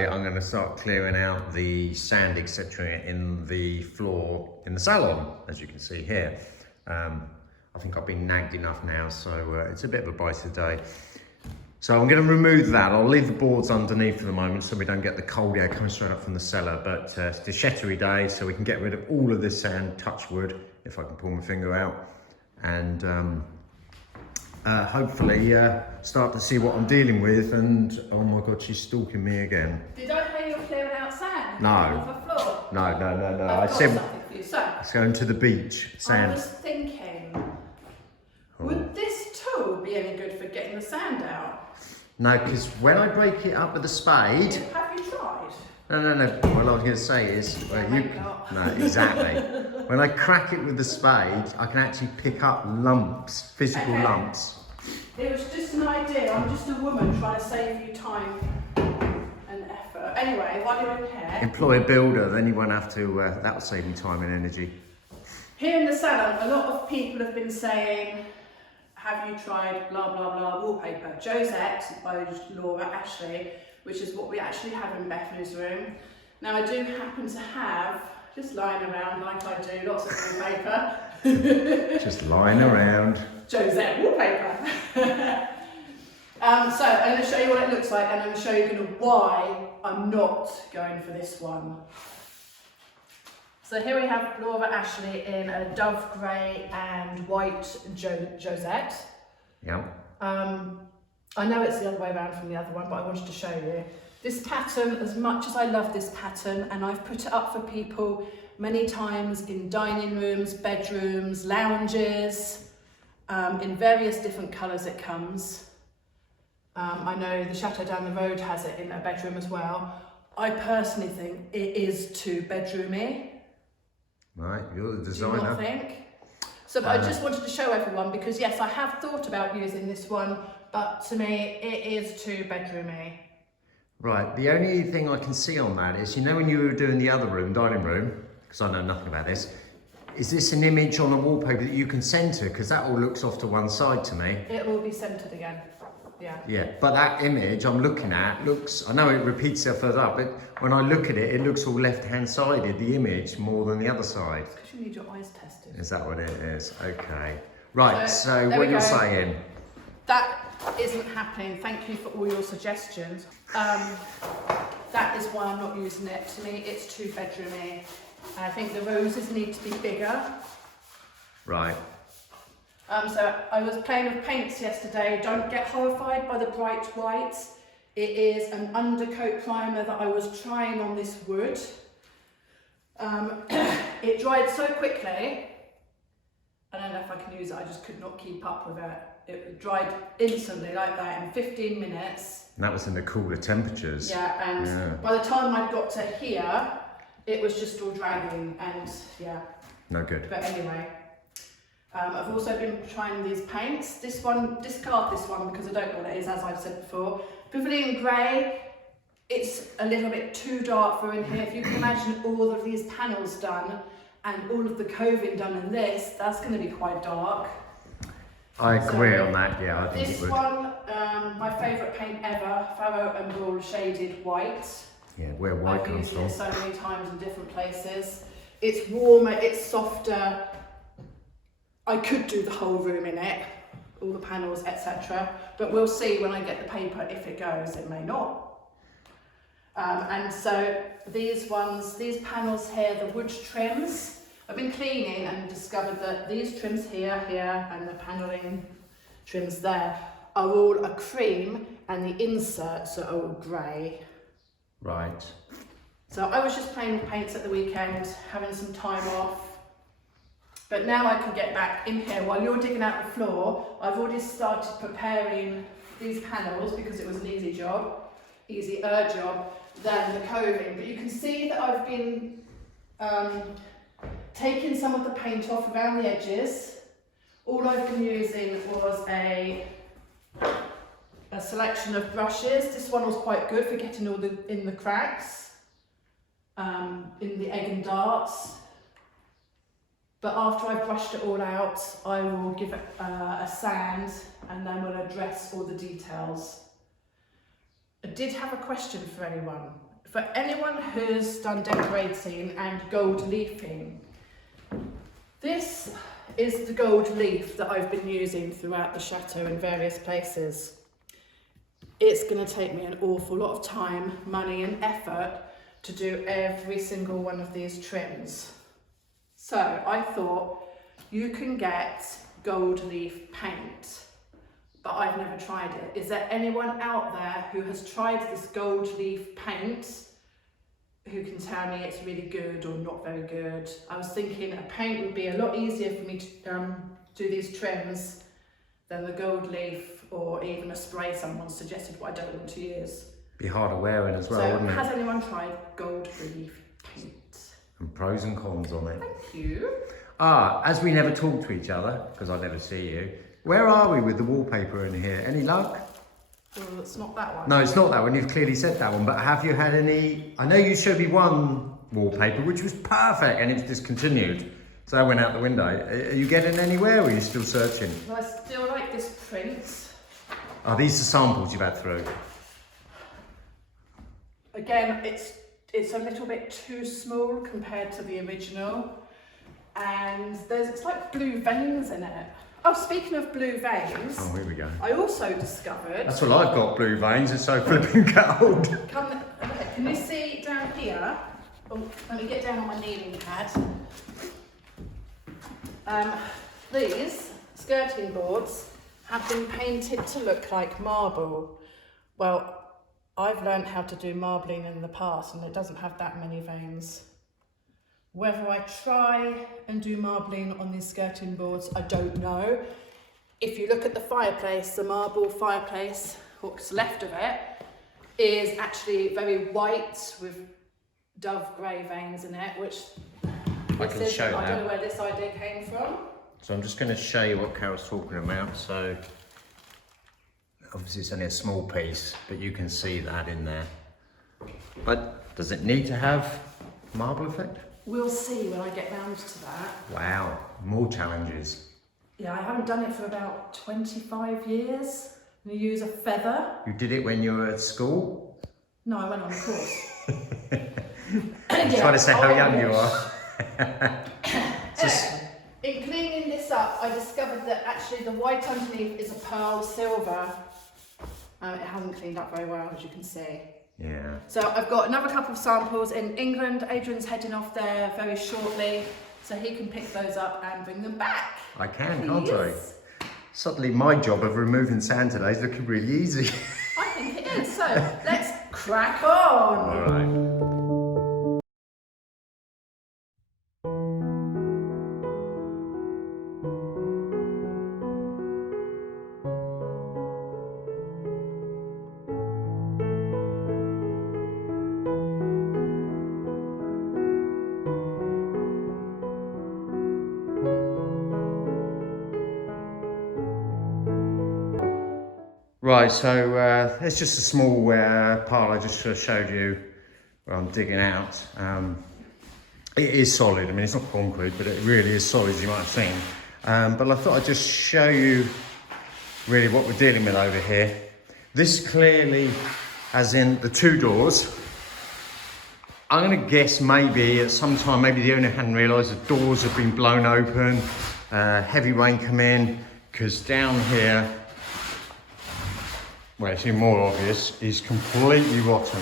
today I'm going to start clearing out the sand, etc. in the floor in the salon, as you can see here. I think I've been nagged enough now, so it's a bit of a biter day. So I'm going to remove that. I'll leave the boards underneath for the moment so we don't get the cold air coming straight up from the cellar. But it's the Chateau day, so we can get rid of all of this sand, touch wood, if I can pull my finger out. And hopefully start to see what I'm dealing with. And oh my God, she's stalking me again. Did I hear you were clearing out sand? No. Off the floor? No. I said something for you. So, let's go into the beach. Sand. I was thinking, would this tool be any good for getting the sand out? No, because when I break it up with a spade... Have you tried? No. What I was going to say is... No, exactly. When I crack it with the spade, I can actually pick up lumps, physical lumps. It was just an idea. I'm just a woman trying to save you time and effort. Anyway, while you're in here... Employ a builder, then you won't have to... that will save me time and energy. Here in the salon, a lot of people have been saying, have you tried blah, blah, blah wallpaper? Josette by Laura Ashley, which is what we actually have in Bethany's room. Now I do happen to have, just lying around like I do, lots of wallpaper. Just lying around. Josette wallpaper. So I'm going to show you what it looks like, and I'm going to show you why I'm not going for this one. So here we have Laura Ashley in a dove grey and white Josette. Yeah. I know it's the other way around from the other one, but I wanted to show you. This pattern, as much as I love this pattern, and I've put it up for people many times in dining rooms, bedrooms, lounges, in various different colours it comes. I know the Chateau down the road has it in a bedroom as well. I personally think it is too bedroomy. Right, you're the designer. Do you not think? So, but I just wanted to show everyone, because yes, I have thought about using this one, but to me, it is too bedroomy. Right, the only thing I can see on that is, you know when you were doing the other room, dining room, because I know nothing about this, is this an image on the wallpaper that you can centre? Because that all looks off to one side to me. It will be centred again. Yeah. Yeah, but that image I'm looking at looks, I know it repeats itself further up, but when I look at it, it looks all left-hand sided, the image, more than the other side. It's because you need your eyes tested. Is that what it is? Okay. Right, so what you're saying? That isn't happening. Thank you for all your suggestions. That is why I'm not using it. To me, it's too bedroomy. I think the roses need to be bigger. Right. So I was playing with paints yesterday. Don't get horrified by the bright whites. It is an undercoat primer that I was trying on this wood. It dried so quickly. I don't know if I can use it. I just could not keep up with it. It dried instantly like that in 15 minutes. And that was in the cooler temperatures. Yeah, and by the time I'd got to here, it was just all dragging, and yeah. No good. But anyway. I've also been trying these paints. This one, discard this one because I don't know what it is, as I've said before. Pavilion Grey, it's a little bit too dark for in here. If you can imagine all of these panels done and all of the coving done in this, that's going to be quite dark. I agree on that, yeah, I think this it would. one, my favourite paint ever, Faro and Brawl Shaded White. Yeah, where white comes from. I've used it so many times in different places. It's warmer, it's softer. I could do the whole room in it, all the panels, etc. But we'll see when I get the paper if it goes, it may not. And so these panels here, the wood trims, I've been cleaning and discovered that these trims here, and the panelling trims there are all a cream, and the inserts are all grey. Right. So I was just playing with paints at the weekend, having some time off. But now I can get back in here while you're digging out the floor. I've already started preparing these panels because it was an easier job than the coving. But you can see that I've been taking some of the paint off around the edges. All I've been using was a selection of brushes. This one was quite good for getting all in the cracks, in the egg and darts. But after I've brushed it all out, I will give it a sand, and then we'll address all the details. I did have a question for anyone. for anyone who's done decorating and gold leafing, this is the gold leaf that I've been using throughout the chateau in various places. It's going to take me an awful lot of time, money and effort to do every single one of these trims. So I thought you can get gold leaf paint, but I've never tried it. Is there anyone out there who has tried this gold leaf paint who can tell me it's really good or not very good? I was thinking a paint would be a lot easier for me to do these trims than the gold leaf, or even a spray someone suggested, what I don't want to use. Be harder wearing as well, So wouldn't it? has anyone tried gold leaf paint? And pros and cons on it. Thank you. As we never talk to each other, because I never see you, where are we with the wallpaper in here? Any luck? Well, it's not that one. No, it's not that one. You've clearly said that one, but have you had any? I know you showed me one wallpaper, which was perfect, and it's discontinued. So that went out the window. Are you getting anywhere, or are you still searching? Well, I still like this print. Are these the samples you've had through? Again, it's a little bit too small compared to the original, and it's like blue veins in it. Oh, speaking of blue veins, Oh, here we go. I also discovered. That's what I've got, blue veins. It's so flipping cold. Can you see down here? Oh, let me get down on my kneeling pad. These skirting boards have been painted to look like marble. Well, I've learned how to do marbling in the past, and it doesn't have that many veins. Whether I try and do marbling on these skirting boards, I don't know. If you look at the fireplace, the marble fireplace, what's left of it, is actually very white with dove grey veins in it, which I can show I don't that. know where this idea came from. So I'm just going to show you what Carol's talking about. So obviously it's only a small piece, but you can see that in there. But does it need to have marble effect? We'll see when I get round to that. Wow, more challenges. Yeah, I haven't done it for about 25 years. You use a feather. You did it when you were at school? No, I went on a course. I'm trying to say how young you are. In cleaning this up, I discovered that actually the white underneath is a pearl silver. It hasn't cleaned up very well, as you can see. Yeah. So I've got another couple of samples in England. Adrian's heading off there very shortly, so he can pick those up and bring them back. I can, can't I? Suddenly my job of removing sand today is looking really easy. I think it is. So let's crack on. All right. Right, so it's just a small pile I just showed you where I'm digging out. It is solid. I mean, it's not concrete, but it really is solid, as you might have seen. But I thought I'd just show you really what we're dealing with over here. This clearly, as in the two doors, I'm going to guess maybe at some time, maybe the owner hadn't realised the doors have been blown open, heavy rain come in, because down here, where it's even more obvious, is completely rotten.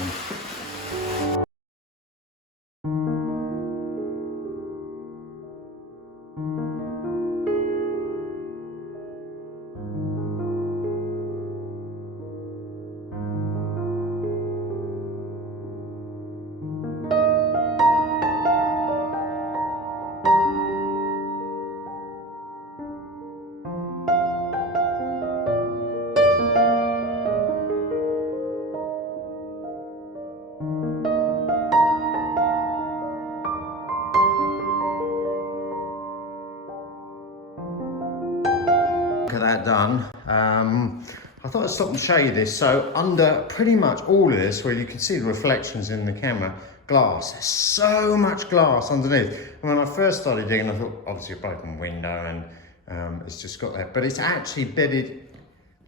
At that done, I thought I'd stop and show you this. So under pretty much all of this, where you can see the reflections in the camera, glass. There's so much glass underneath. And when I first started digging, I thought obviously a broken window and it's just got that, but it's actually bedded.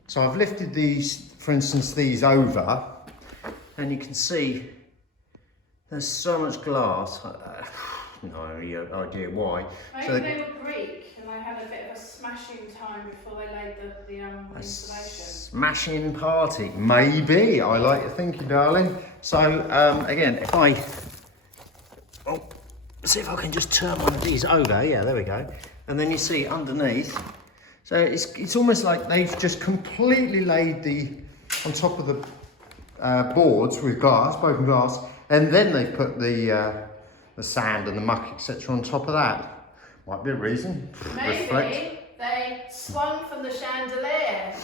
So I've lifted these, for instance, these over, and you can see There's so much glass. No idea why. Maybe So they were Greek and they had a bit of a smashing time before they laid the insulation. Smashing party, maybe. I like your thinking, darling. So again, if I see if I can just turn one of these over. Yeah, there we go. And then you see underneath. So it's almost like they've just completely laid on top of the boards with glass, broken glass, and then they put the sand and the muck, etc., on top of that. Might be a reason. Maybe Reflect. they swung from the chandelier.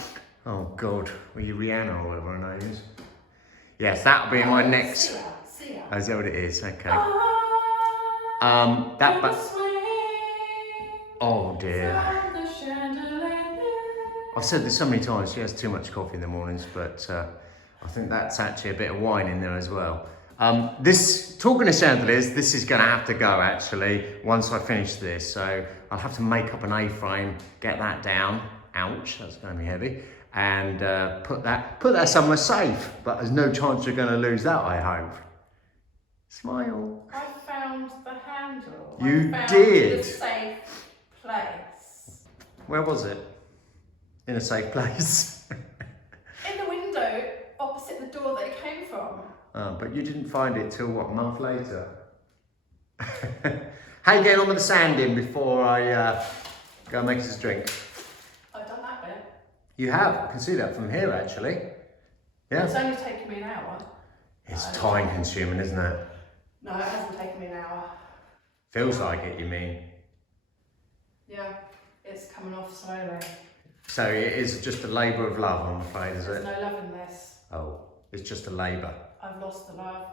Oh God, were you Rihanna or whatever her name is? Yes, that'll be my next. See ya. Oh, is that what it is? Okay. That but. Oh dear. I've said this so many times. She has too much coffee in the mornings, but I think that's actually a bit of wine in there as well. Talking of chandeliers, this is going to have to go actually once I finish this. So I'll have to make up an A-frame, get that down. Ouch, that's going to be heavy. And put that somewhere safe. But there's no chance you're going to lose that, I hope. Smile. I found the handle. You I found did? The safe place. Where was it? In a safe place. In the window opposite the door that it came from. But you didn't find it till what, a month later? How you getting on with the sanding before I go make us a drink? I've done that bit. You have, I can see that from here actually. Yeah. It's only taken me an hour. It's time consuming, isn't it? No, it hasn't taken me an hour. Feels like it, you mean? Yeah, it's coming off slowly. So it is just a labour of love, I'm afraid, is There's it? no love in this. Oh, it's just a labour. I've lost the love.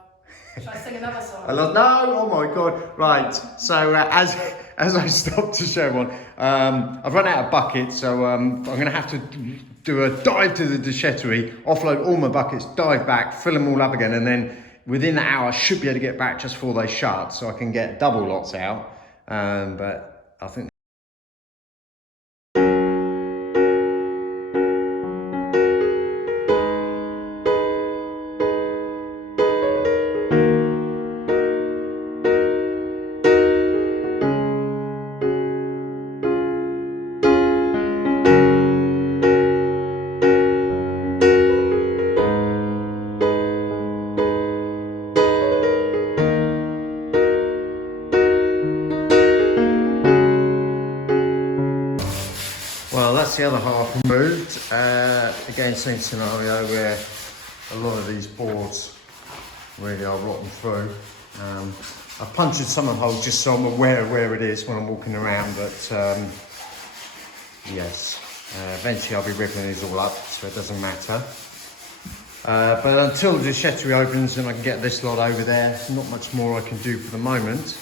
Should I sing another song? No, oh my God. Right, so as I stop to show one, I've run out of buckets, so I'm going to have to do a dive to the déchetterie, offload all my buckets, dive back, fill them all up again, and then within the hour I should be able to get back just before they shut, so I can get double lots out. But I think well, that's the other half removed. Again, same scenario where a lot of these boards really are rotten through. I've punctured some of the holes just so I'm aware of where it is when I'm walking around, but yes, eventually I'll be ripping these all up, so it doesn't matter. But until the déchetterie opens and I can get this lot over there, not much more I can do for the moment.